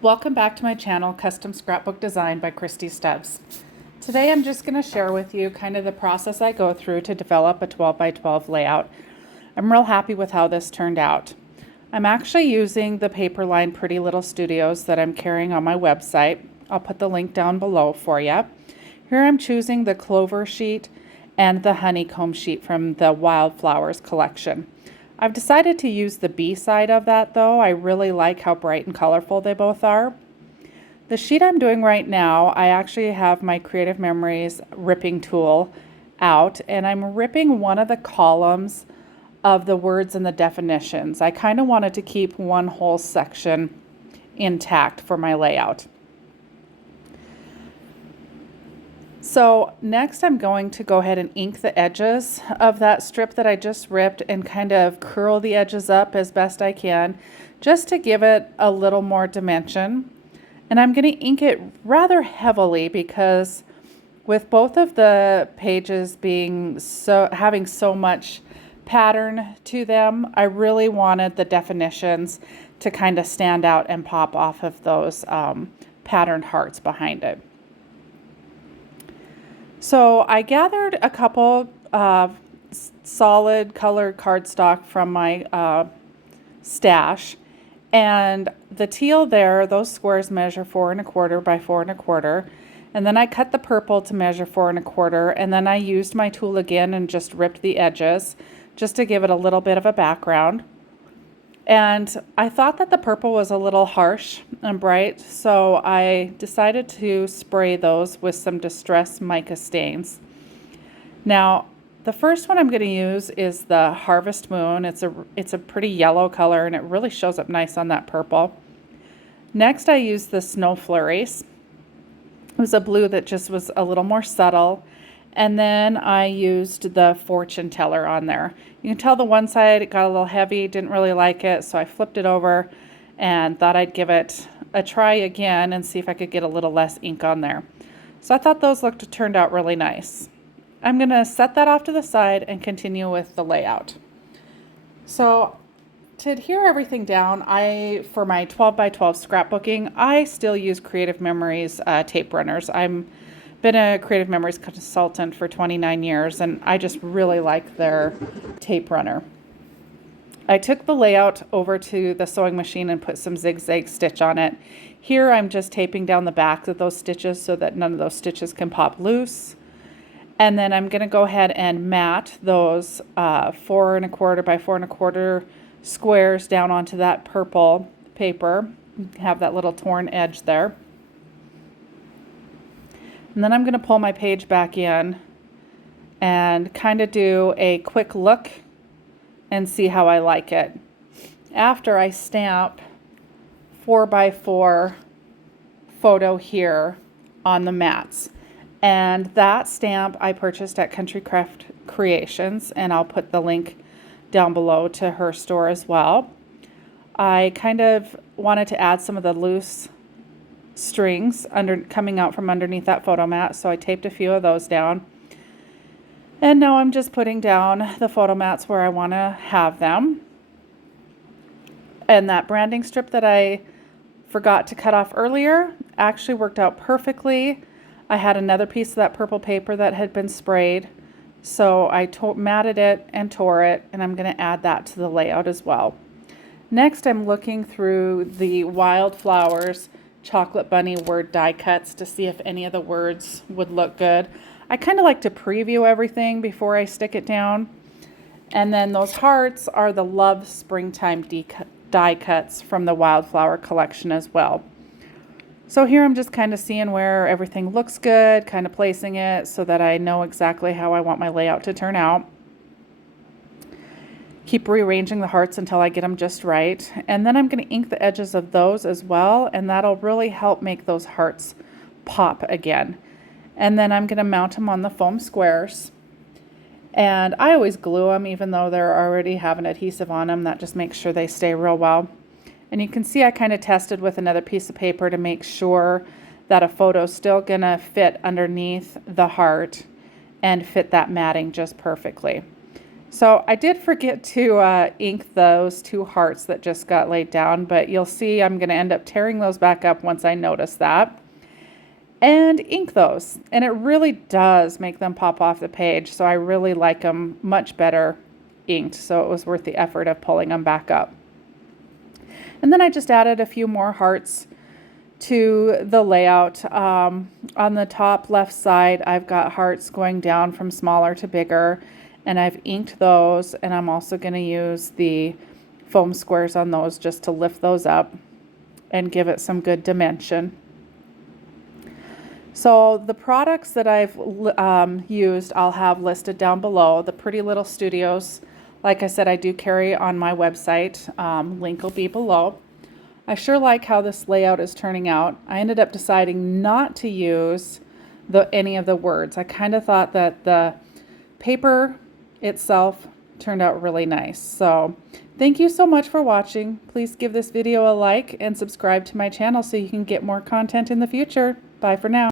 Welcome back to my channel, Custom Scrapbook Design by Christy Stubbs. Today I'm just going to share with you kind of the process I go through to develop a 12 by 12 layout. I'm real happy with how this turned out. I'm actually using the paper line Pretty Little Studios that I'm carrying on my website. I'll put the link down below for you. Here I'm choosing the Clover sheet and the Honeycomb sheet from the Wildflowers collection. I've decided to use the B side of that though. I really like how bright and colorful they both are. The sheet I'm doing right now, I actually have my Creative Memories ripping tool out, and I'm ripping one of the columns of the words and the definitions. I kind of wanted to keep one whole section intact for my layout. So next I'm going to go ahead and ink the edges of that strip that I just ripped and kind of curl the edges up as best I can just to give it a little more dimension. And I'm going to ink it rather heavily because with both of the pages being having so much pattern to them, I really wanted the definitions to kind of stand out and pop off of those patterned hearts behind it. So I gathered a couple solid colored cardstock from my stash, and the teal there, those squares measure 4 1/4 by 4 1/4, and then I cut the purple to measure 4 1/4, and then I used my tool again and just ripped the edges just to give it a little bit of a background. And I thought that the purple was a little harsh and bright, so I decided to spray those with some Distress mica stains. Now, the first one I'm going to use is the Harvest Moon. It's a pretty yellow color, and it really shows up nice on that purple. Next, I used the Snow Flurries. It was a blue that just was a little more subtle. And then I used the Fortune Teller on there. You can tell the one side it got a little heavy, didn't really like it, so I flipped it over and thought I'd give it a try again and see if I could get a little less ink on there. So I thought those turned out really nice. I'm going to set that off to the side and continue with the layout. So to adhere everything down, for my 12 by 12 scrapbooking, I still use Creative Memories tape runners. I'm been a Creative Memories consultant for 29 years, and I just really like their tape runner. I took the layout over to the sewing machine and put some zigzag stitch on it. Here I'm just taping down the back of those stitches so that none of those stitches can pop loose. And then I'm going to go ahead and mat those 4 1/4 by 4 1/4 squares down onto that purple paper. Have that little torn edge there. And then I'm going to pull my page back in and kind of do a quick look and see how I like it. After I stamp 4 by 4 photo here on the mats. And that stamp I purchased at Country Craft Creations, and I'll put the link down below to her store as well. I kind of wanted to add some of the loose strings coming out from underneath that photo mat, so I taped a few of those down. And now I'm just putting down the photo mats where I want to have them. And that branding strip that I forgot to cut off earlier actually worked out perfectly. I had another piece of that purple paper that had been sprayed, so I matted it and tore it, and I'm going to add that to the layout as well. Next, I'm looking through the Wildflowers Chocolate Bunny word die cuts to see if any of the words would look good. I kind of like to preview everything before I stick it down. And then those hearts are the Love Springtime die cuts from the Wildflower collection as well. So here I'm just kind of seeing where everything looks good, kind of placing it so that I know exactly how I want my layout to turn out. Keep rearranging the hearts until I get them just right. And then I'm going to ink the edges of those as well, and that'll really help make those hearts pop again. And then I'm going to mount them on the foam squares. And I always glue them even though they're already have an adhesive on them. That just makes sure they stay real well. And you can see I kind of tested with another piece of paper to make sure that a photo's still going to fit underneath the heart and fit that matting just perfectly. So I did forget to ink those two hearts that just got laid down, but you'll see I'm going to end up tearing those back up once I notice that. And ink those. And it really does make them pop off the page, so I really like them much better inked, so it was worth the effort of pulling them back up. And then I just added a few more hearts to the layout. On the top left side, I've got hearts going down from smaller to bigger, and I've inked those, and I'm also going to use the foam squares on those just to lift those up and give it some good dimension. So the products that I've used, I'll have listed down below. The Pretty Little Studios, like I said, I do carry on my website. Link will be below. I sure like how this layout is turning out. I ended up deciding not to use any of the words. I kind of thought that the paper itself turned out really nice. So thank you so much for watching. Please give this video a like and subscribe to my channel so you can get more content in the future. Bye for now.